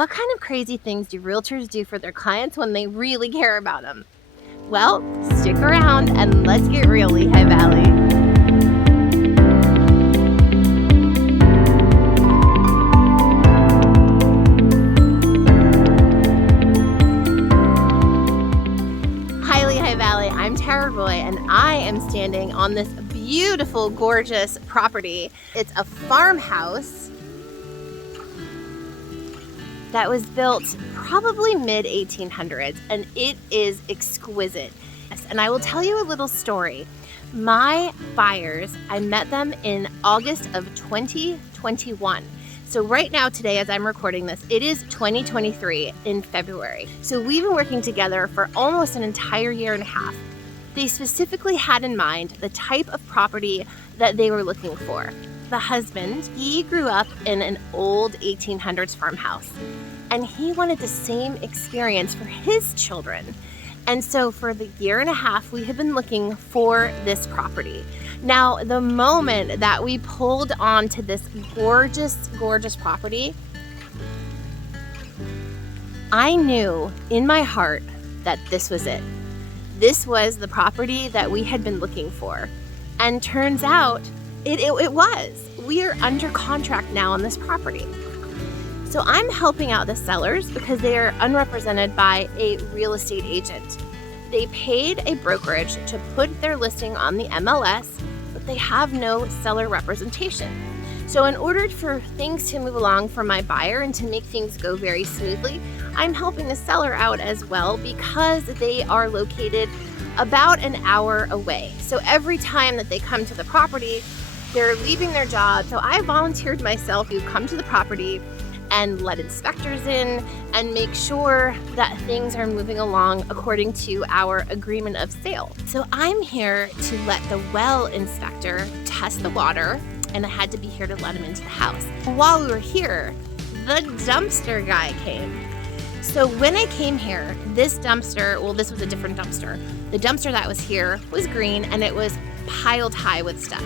What kind of crazy things do realtors do for their clients when they really care about them? Well, stick around and let's get real, Lehigh Valley. Hi, Lehigh Valley. I'm Tara Roy, and I am standing on this beautiful, gorgeous property. It's a farmhouse that was built probably mid-1800s, and it is exquisite. And I will tell you a little story. My buyers, I met them in August of 2021. So right now, today, as I'm recording this, it is 2023 in February. So we've been working together for almost an entire year and a half. They specifically had in mind the type of property that they were looking for. The husband, he grew up in an old 1800s farmhouse, and he wanted the same experience for his children. And so for the year and a half, we have been looking for this property. Now, the moment that we pulled onto this gorgeous, gorgeous property, I knew in my heart that this was it. This was the property that we had been looking for. And turns out, it was. We are under contract now on this property. So I'm helping out the sellers because they are unrepresented by a real estate agent. They paid a brokerage to put their listing on the MLS, but they have no seller representation. So in order for things to move along for my buyer and to make things go very smoothly, I'm helping the seller out as well because they are located about an hour away. So every time that they come to the property, they're leaving their job. So I volunteered myself to come to the property and let inspectors in and make sure that things are moving along according to our agreement of sale. So I'm here to let the well inspector test the water, and I had to be here to let him into the house. While we were here, the dumpster guy came. So when I came here, this dumpster, well, this was a different dumpster. The dumpster that was here was green and it was piled high with stuff.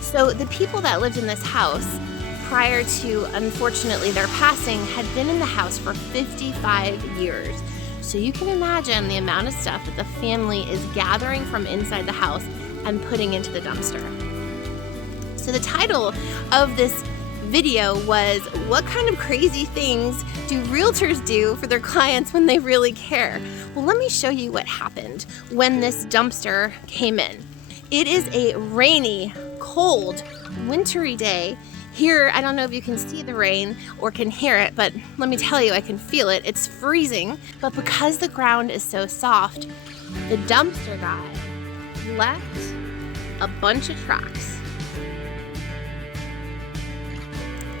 So the people that lived in this house prior to, unfortunately, their passing had been in the house for 55 years. So you can imagine the amount of stuff that the family is gathering from inside the house and putting into the dumpster. So the title of this video was, what kind of crazy things do realtors do for their clients when they really care? Well, let me show you what happened when this dumpster came in. It is a rainy, cold, wintry day. Here, I don't know if you can see the rain or can hear it, but let me tell you, I can feel it. It's freezing, but because the ground is so soft, the dumpster guy left a bunch of tracks.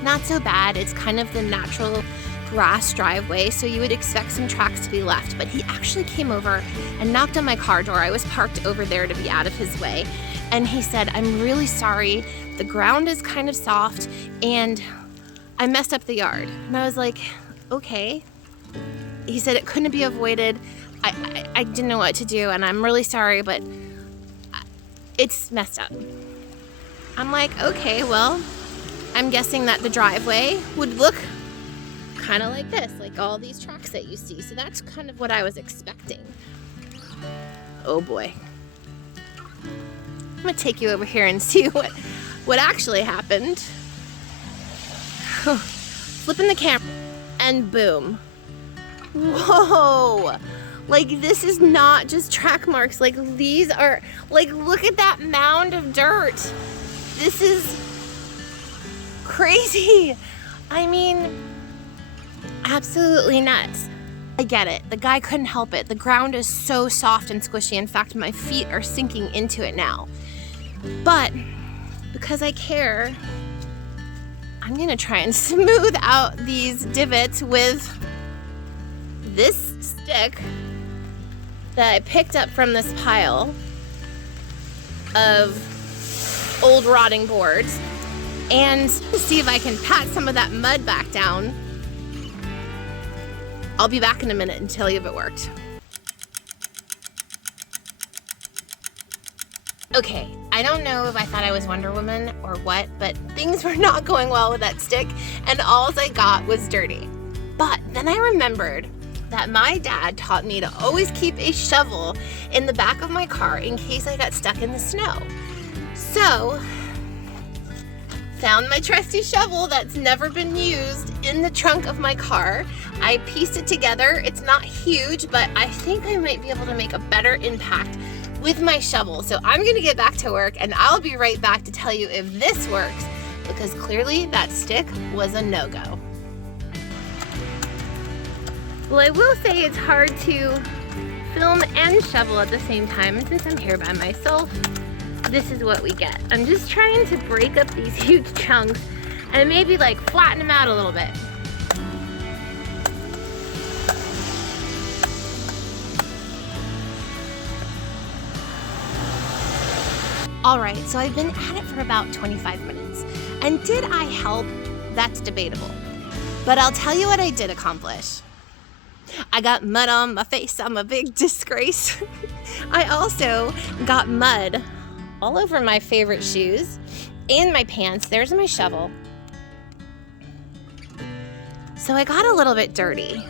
Not so bad. It's kind of the natural grass driveway, so you would expect some tracks to be left, but he actually came over and knocked on my car door. I was parked over there to be out of his way, and he said, "I'm really sorry, the ground is kind of soft and I messed up the yard." And I was like, okay. He said it couldn't be avoided. I didn't know what to do, and I'm really sorry, but it's messed up. I'm like, okay, well, I'm guessing that the driveway would look kind of like this, like all these tracks that you see. So that's kind of what I was expecting. Oh boy. I'm gonna take you over here and see what actually happened. Flipping the camera, and boom. Whoa! Like, this is not just track marks. Like, these are, like, look at that mound of dirt. This is crazy. I mean, absolutely nuts. I get it. The guy couldn't help it. The ground is so soft and squishy. In fact, my feet are sinking into it now. But because I care, I'm gonna try and smooth out these divots with this stick that I picked up from this pile of old rotting boards, and see if I can pat some of that mud back down. I'll be back in a minute and tell you if it worked. Okay, I don't know if I thought I was Wonder Woman or what, but things were not going well with that stick, and all I got was dirty. But And I remembered that my dad taught me to always keep a shovel in the back of my car in case I got stuck in the snow. So, found my trusty shovel that's never been used in the trunk of my car. I pieced it together. It's not huge, but I think I might be able to make a better impact with my shovel. So I'm gonna get back to work and I'll be right back to tell you if this works, because clearly that stick was a no-go. Well, I will say it's hard to film and shovel at the same time, and since I'm here by myself, this is what we get. I'm just trying to break up these huge chunks and maybe like flatten them out a little bit. All right, so I've been at it for about 25 minutes. And did I help? That's debatable. But I'll tell you what I did accomplish. I got mud on my face. I'm a big disgrace. I also got mud all over my favorite shoes and my pants. There's my shovel. So I got a little bit dirty.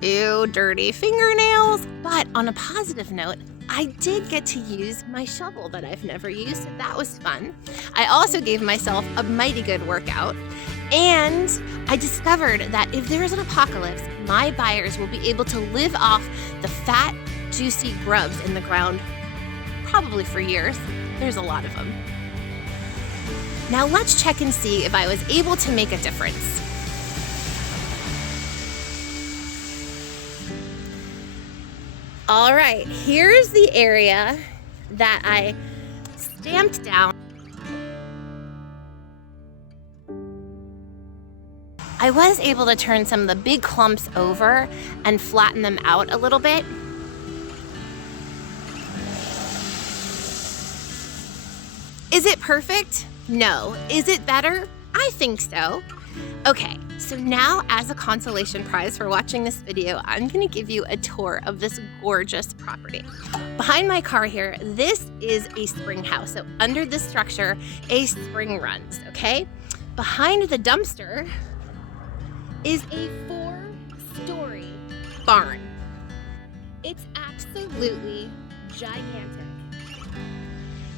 Ew, dirty fingernails. But on a positive note, I did get to use my shovel that I've never used, so that was fun. I also gave myself a mighty good workout, and I discovered that if there is an apocalypse, my buyers will be able to live off the fat, juicy grubs in the ground, probably for years. There's a lot of them. Now let's check and see if I was able to make a difference. All right, here's the area that I stamped down. I was able to turn some of the big clumps over and flatten them out a little bit. Is it perfect? No. Is it better? I think so. Okay, so now as a consolation prize for watching this video, I'm gonna give you a tour of this gorgeous property. Behind my car here, this is a spring house. So under this structure, a spring runs, okay? Behind the dumpster is a 4-story barn. It's absolutely gigantic.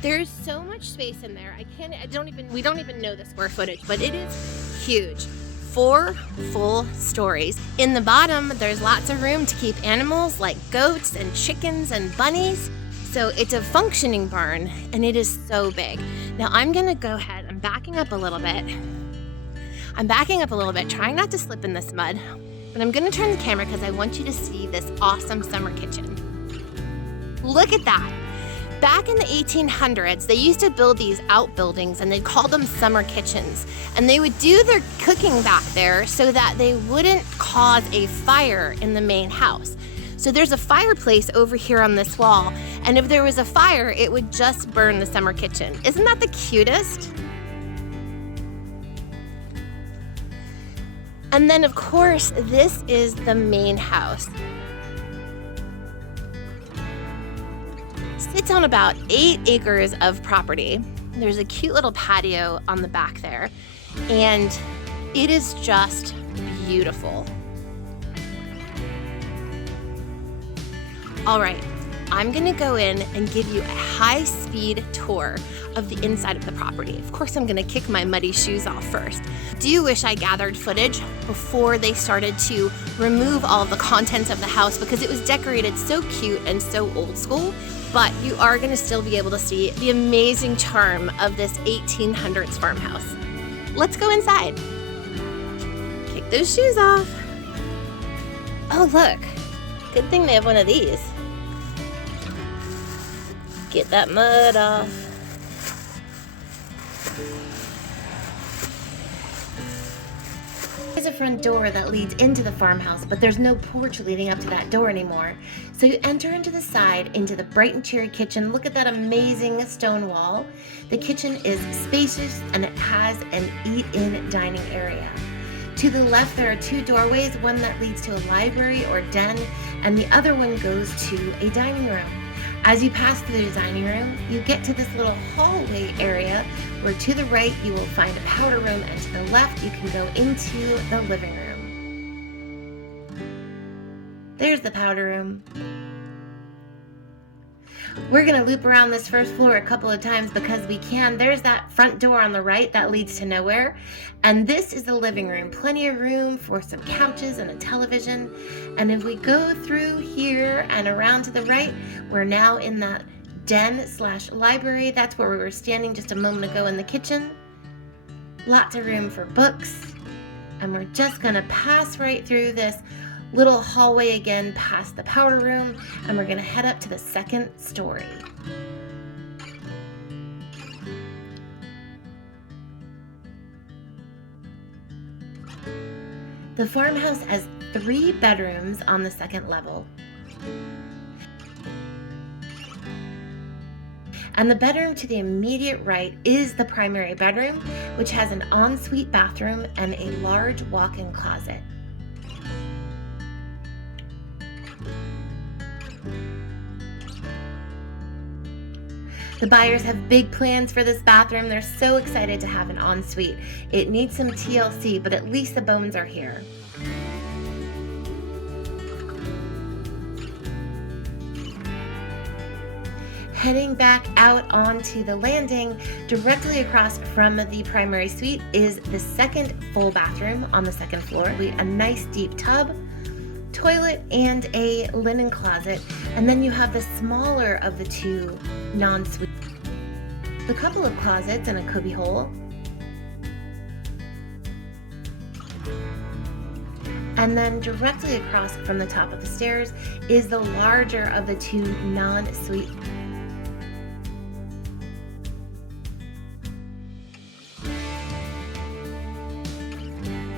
There's so much space in there. We don't even know the square footage, but it is huge. 4 full stories. In the bottom, there's lots of room to keep animals like goats and chickens and bunnies. So it's a functioning barn, and it is so big. Now I'm gonna go ahead, I'm backing up a little bit. Trying not to slip in this mud, but I'm gonna turn the camera because I want you to see this awesome summer kitchen. Look at that. Back in the 1800s, they used to build these outbuildings and they'd call them summer kitchens. And they would do their cooking back there so that they wouldn't cause a fire in the main house. So there's a fireplace over here on this wall, and if there was a fire, it would just burn the summer kitchen. Isn't that the cutest? And then of course, this is the main house. Sits on about 8 acres of property. There's a cute little patio on the back there, and it is just beautiful. All right, I'm gonna go in and give you a high-speed tour of the inside of the property. Of course, I'm gonna kick my muddy shoes off first. I do wish I gathered footage before they started to remove all of the contents of the house because it was decorated so cute and so old school. But you are gonna still be able to see the amazing charm of this 1800s farmhouse. Let's go inside. Kick those shoes off. Oh, look. Good thing they have one of these. Get that mud off. There's a front door that leads into the farmhouse, but there's no porch leading up to that door anymore. So you enter into the side, into the bright and cheery kitchen. Look at that amazing stone wall. The kitchen is spacious and it has an eat-in dining area. To the left, there are 2 doorways, one that leads to a library or den, and the other one goes to a dining room. As you pass through the dining room, you get to this little hallway area where to the right you will find a powder room, and to the left you can go into the living room. There's the powder room. We're gonna loop around this first floor a couple of times because we can. There's that front door on the right that leads to nowhere. And this is the living room. Plenty of room for some couches and a television. And if we go through here and around to the right, we're now in that den/library. That's where we were standing just a moment ago in the kitchen. Lots of room for books. And we're just gonna pass right through this little hallway again past the powder room, and we're gonna head up to the second story. The farmhouse has 3 bedrooms on the second level. And the bedroom to the immediate right is the primary bedroom, which has an ensuite bathroom and a large walk-in closet. The buyers have big plans for this bathroom. They're so excited to have an ensuite. It needs some TLC, but at least the bones are here. Heading back out onto the landing, directly across from the primary suite is the second full bathroom on the second floor. A nice deep tub, toilet, and a linen closet. And then you have the smaller of the 2 non-suites. A couple of closets and a cubby hole. And then directly across from the top of the stairs is the larger of the 2 non-suite.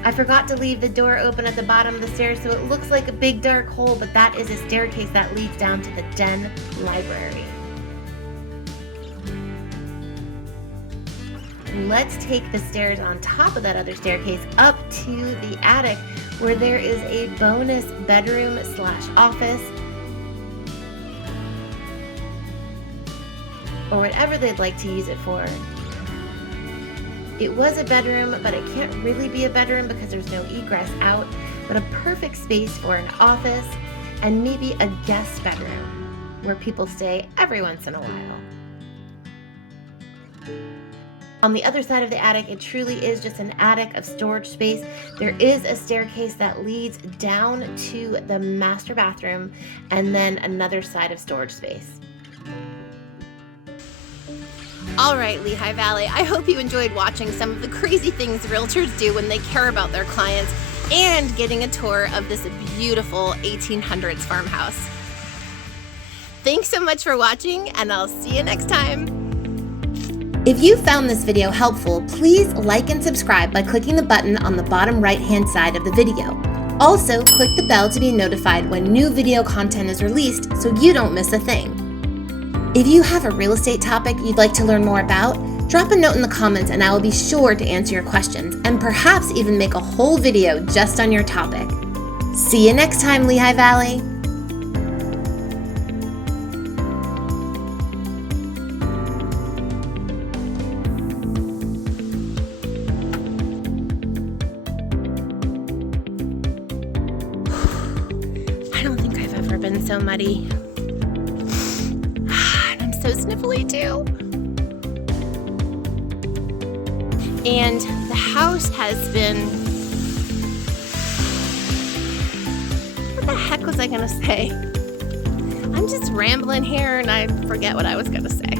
I forgot to leave the door open at the bottom of the stairs, so it looks like a big dark hole, but that is a staircase that leads down to the den library. Let's take the stairs on top of that other staircase up to the attic, where there is a bonus bedroom/office, or whatever they'd like to use it for. It was a bedroom, but it can't really be a bedroom because there's no egress out, but a perfect space for an office and maybe a guest bedroom where people stay every once in a while. On the other side of the attic, it truly is just an attic of storage space. There is a staircase that leads down to the master bathroom and then another side of storage space. All right, Lehigh Valley, I hope you enjoyed watching some of the crazy things realtors do when they care about their clients and getting a tour of this beautiful 1800s farmhouse. Thanks so much for watching, and I'll see you next time. If you found this video helpful, please like and subscribe by clicking the button on the bottom right-hand side of the video. Also, click the bell to be notified when new video content is released so you don't miss a thing. If you have a real estate topic you'd like to learn more about, drop a note in the comments and I will be sure to answer your questions and perhaps even make a whole video just on your topic. See you next time, Lehigh Valley. I don't think I've ever been so muddy. So sniffly too. And the house has been, what the heck was I gonna say? I'm just rambling here and I forget what I was gonna say.